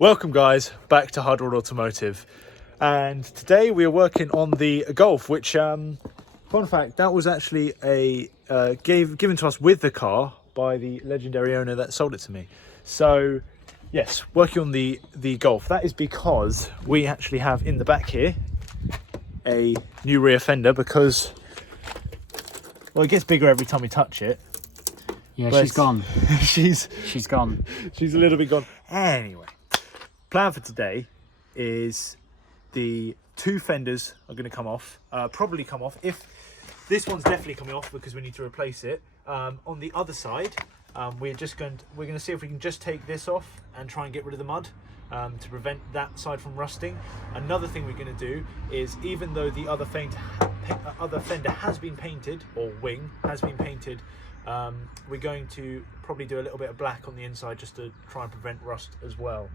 Welcome guys, back to HudRod Automotive, and today we are working on the Golf, which, fun fact, that was actually given to us with the car by the legendary owner that sold it to me. So yes, working on the Golf. That is because we actually have in the back here a new rear fender, because, well, it gets bigger every time we touch it. Yeah, she's gone. she's gone. She's a little bit gone. Anyway, plan for today is the two fenders are going to come off, probably come off. If this one's definitely coming off because we need to replace it. On the other side, we're going to see if we can just take this off and try and get rid of the mud to prevent that side from rusting. Another thing we're going to do is, even though the other fender has been painted, or wing has been painted, we're going to probably do a little bit of black on the inside just to try and prevent rust as well.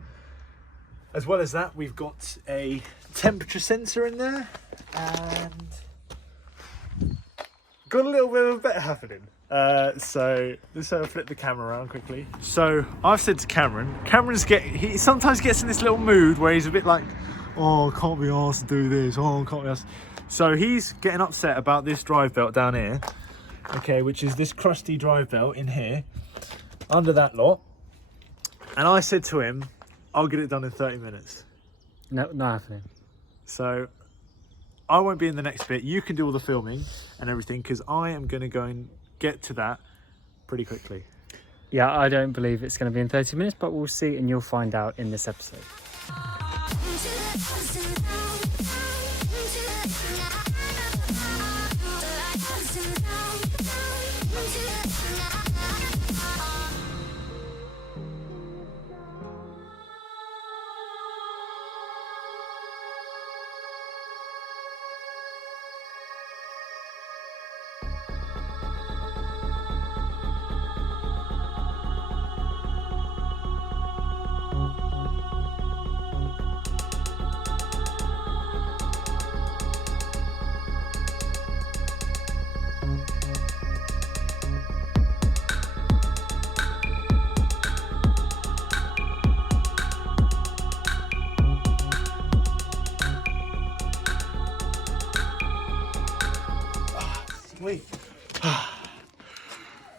As well as that, we've got a temperature sensor in there, and got a little bit of a bet happening. So let's flip the camera around quickly. So I've said to Cameron, he sometimes gets in this little mood where he's a bit like, oh, can't be asked to do this, oh, can't be asked. So he's getting upset about this drive belt down here, okay, which is this crusty drive belt in here, under that lot. And I said to him, I'll get it done in 30 minutes. No, not happening. So I won't be in the next bit. You can do all the filming and everything, because I am going to go and get to that pretty quickly. Yeah, I don't believe it's going to be in 30 minutes, but we'll see, and you'll find out in this episode. Wait.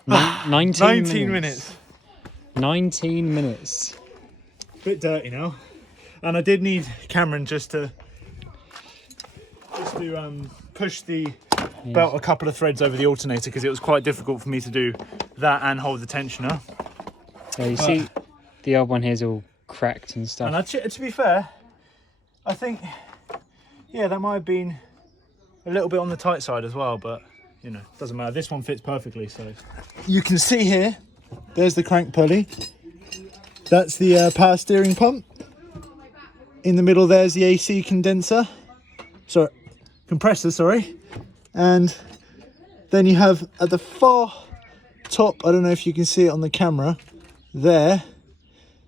19 minutes. 19 minutes. Bit dirty now, and I did need Cameron just to push the belt a couple of threads over the alternator, because it was quite difficult for me to do that and hold the tensioner. Yeah, you see the old one here's all cracked and stuff. And to be fair, I think, yeah, that might have been a little bit on the tight side as well, but you know, doesn't matter. This one fits perfectly. So you can see here, there's the crank pulley. That's the power steering pump. In the middle, there's the AC compressor, sorry. And then you have at the far top, I don't know if you can see it on the camera, there,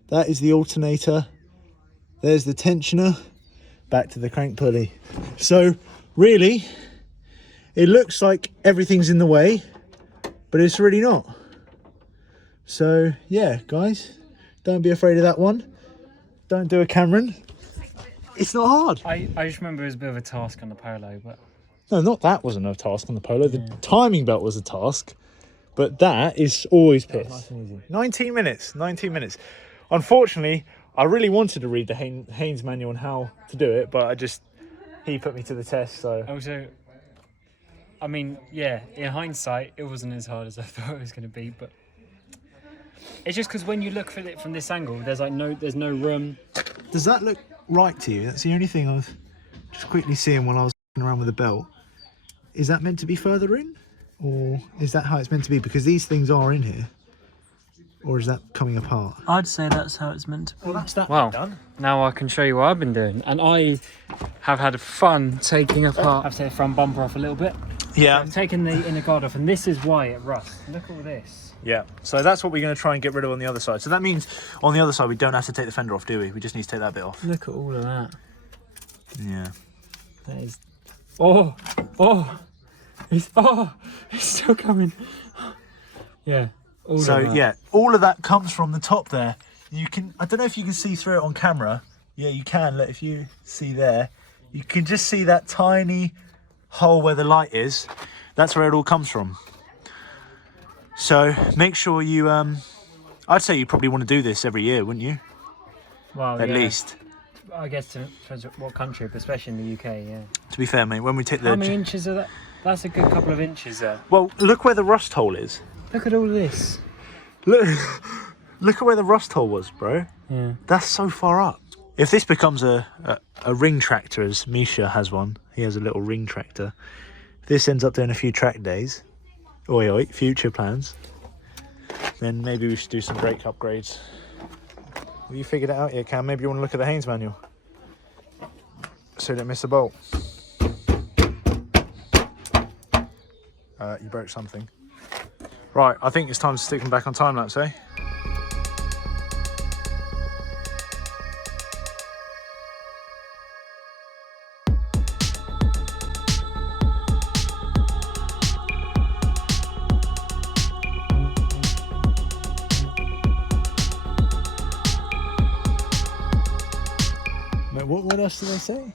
that is the alternator. There's the tensioner, back to the crank pulley. So really, it looks like everything's in the way, but it's really not. So yeah, guys, don't be afraid of that one. Don't do a Cameron. It's not hard. I just remember it was a bit of a task on the Polo, but... No, that wasn't a task on the Polo. The timing belt was a task, but that is always piss. Nice and easy. 19 minutes. Unfortunately, I really wanted to read the Haynes manual on how to do it, but he put me to the test, so... Also, I mean, yeah, in hindsight, it wasn't as hard as I thought it was going to be, but it's just because when you look at it from this angle, there's no room. Does that look right to you? That's the only thing I was just quickly seeing while I was around with the belt. Is that meant to be further in, or is that how it's meant to be? Because these things are in here, or is that coming apart? I'd say that's how it's meant to be. Well, that's that done. Now I can show you what I've been doing, and I have had fun taking apart. I've taken the front bumper off a little bit. Yeah. So I've taken the inner guard off, and this is why it rusts. Look at all this. Yeah, so that's what we're going to try and get rid of on the other side. So that means on the other side we don't have to take the fender off, do we? We just need to take that bit off. Look at all of that. Yeah. That is... It's still coming. Yeah. So yeah, all of that comes from the top there. You can, I don't know if you can see through it on camera. Yeah, you can. Look, if you see there, you can just see that tiny hole where the light is. That's where it all comes from. So make sure you, I'd say you probably want to do this every year, wouldn't you? Well, At yeah. least. I guess it depends what country, but especially in the UK, yeah. To be fair, mate, when we take the... How many inches are that? That's a good couple of inches there. Well, look where the rust hole is. Look at all this. Look, look at where the rust hole was, bro. Yeah. That's so far up. If this becomes a ring tractor, as Misha has one, he has a little ring tractor. If this ends up doing a few track days, oi oi, future plans, then maybe we should do some brake upgrades. Have you figured it out yet, Cam? Maybe you want to look at the Haynes manual, so you don't miss a bolt. You broke something. Right, I think it's time to stick them back on time lapse, eh? What else did they say?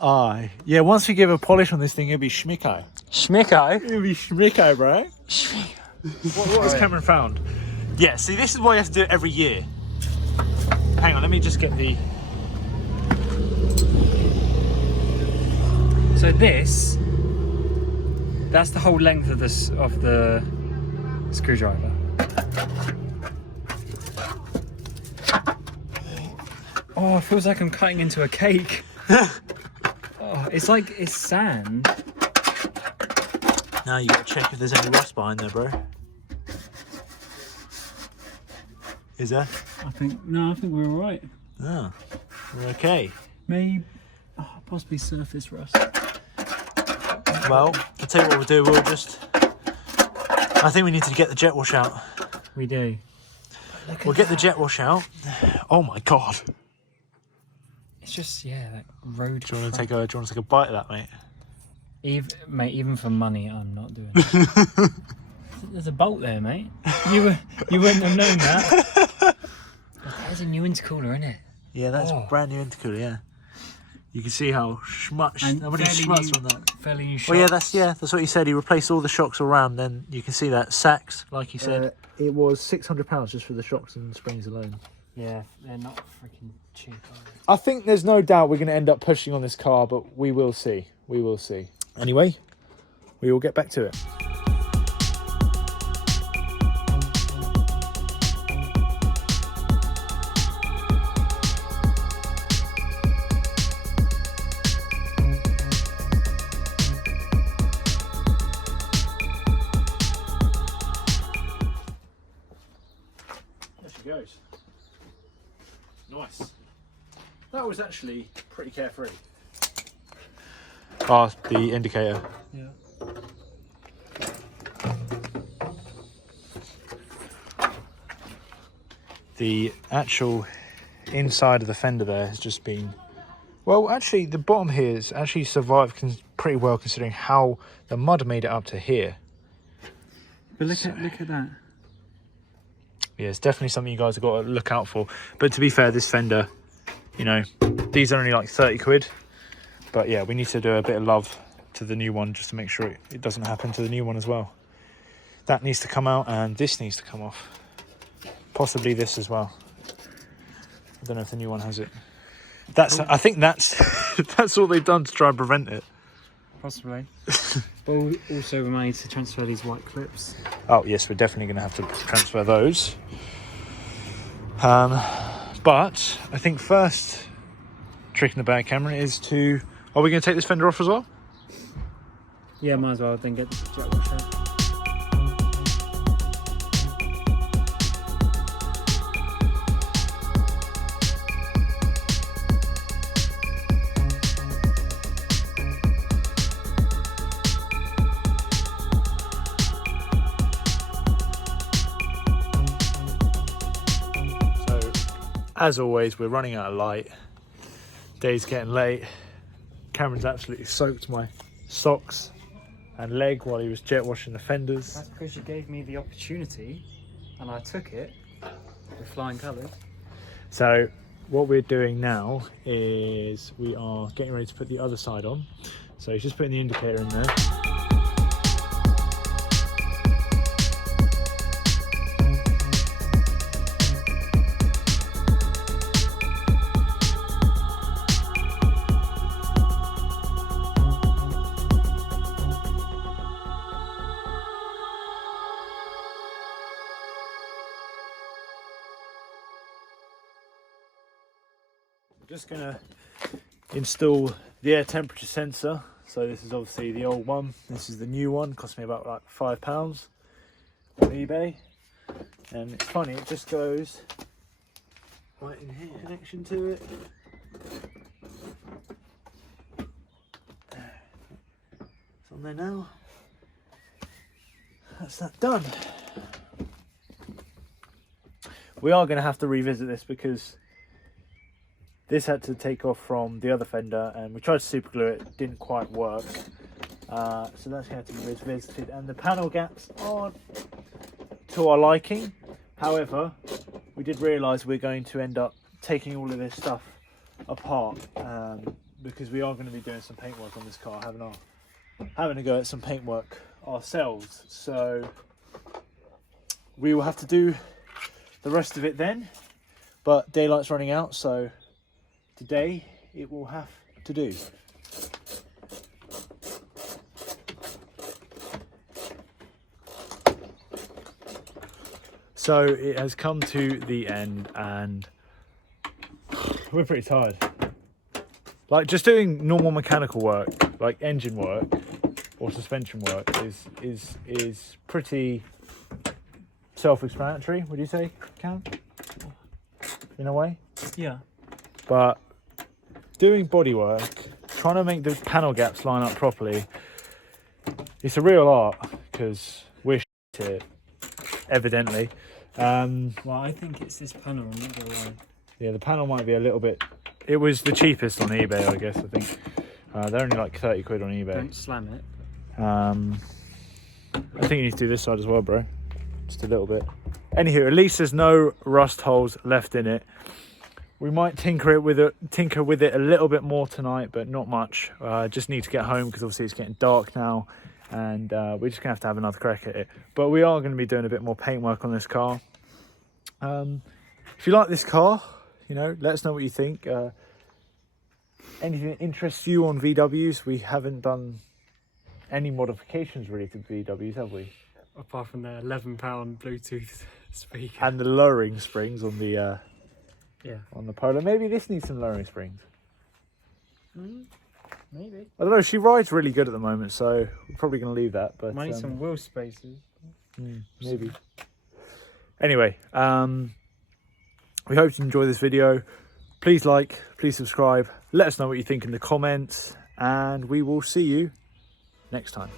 Aye. Yeah, once we give a polish on this thing, it'll be schmicko. Schmicko? It'll be schmicko, bro. What has Cameron found? Yeah, see, this is why you have to do it every year. Hang on, let me just get the... So this, that's the whole length of this of the screwdriver. Oh, it feels like I'm cutting into a cake. Oh, it's like it's sand. Now you gotta check if there's any rust behind there, bro. Is there? I think we're all right. Oh, we're okay. Maybe possibly surface rust. Well, I'll tell you what we'll do, we'll just... I think we need to get the jet wash out. We do. We'll get the jet wash out. Oh my god. It's just, yeah, like road. Do you want to take a bite of that, mate? Even for money, I'm not doing it. There's a bolt there, mate. You wouldn't have known that. There's a new intercooler, isn't it? Yeah, that's brand new intercooler, yeah. You can see how schmutz, how many schmutz on that. Fairly new shocks. Well, yeah, that's what he said. He replaced all the shocks all around. Then you can see that sacks, like he said. It was £600 just for the shocks and springs alone. Yeah, they're not freaking cheap, are they? I think there's no doubt we're going to end up pushing on this car, but we will see. We will see. Anyway, we will get back to it. There she goes. Nice. That was actually pretty carefree. Oh, the indicator. Yeah. The actual inside of the fender there has just been... Well, actually, the bottom here has actually survived pretty well considering how the mud made it up to here. But look at that. Yeah, it's definitely something you guys have got to look out for. But to be fair, this fender, you know, these are only like 30 quid. But yeah, we need to do a bit of love to the new one just to make sure it doesn't happen to the new one as well. That needs to come out and this needs to come off. Possibly this as well. I don't know if the new one has it. I think that's that's all they've done to try and prevent it. Possibly. But also we might need to transfer these white clips. Oh yes, we're definitely going to have to transfer those. But I think first trick in the bag, Cameron, is to... Are we going to take this fender off as well? Yeah, might as well then get the jet wash out. As always, we're running out of light. Day's getting late. Cameron's absolutely soaked my socks and leg while he was jet washing the fenders. That's because you gave me the opportunity and I took it. The flying colours. So what we're doing now is we are getting ready to put the other side on. So he's just putting the indicator in there. Just gonna install the air temperature sensor. So this is obviously the old one, this is the new one, cost me about like £5 on eBay. And it's funny, it just goes right in here, connection to it. It's on there now. That's that done. We are going to have to revisit this because this had to take off from the other fender and we tried to super glue it, didn't quite work. So that's going to have to be revisited, and the panel gaps aren't to our liking. However, we did realise we're going to end up taking all of this stuff apart because we are going to be doing some paintwork on this car, having to go at some paintwork ourselves. So we will have to do the rest of it then, but daylight's running out, so today it will have to do. So it has come to the end and we're pretty tired. Like just doing normal mechanical work, like engine work or suspension work is pretty self-explanatory, would you say, Cam? In a way? Yeah. But doing body work, trying to make the panel gaps line up properly, it's a real art because we're shit at it, evidently. Well, I think it's this panel, I'm not gonna lie. Yeah, the panel might be a little bit, it was the cheapest on eBay, I guess. I think they're only like 30 quid on eBay. Don't slam it. I think you need to do this side as well, bro, just a little bit. Anywho, at least there's no rust holes left in it. We might tinker with it a little bit more tonight, but not much. Just need to get home because obviously it's getting dark now, and we're just gonna have to have another crack at it. But we are going to be doing a bit more paint work on this car. If you like this car, you know, let us know what you think. Anything that interests you on VWs? We haven't done any modifications really to VWs, have we? Apart from the £11 Bluetooth speaker. And the lowering springs on the Yeah. on the Polo. Maybe this needs some lowering springs. Maybe. I don't know, she rides really good at the moment, so we're probably going to leave that. But Might need some wheel spacers. maybe. Anyway, we hope you enjoy this video. Please like, please subscribe. Let us know what you think in the comments, and we will see you next time.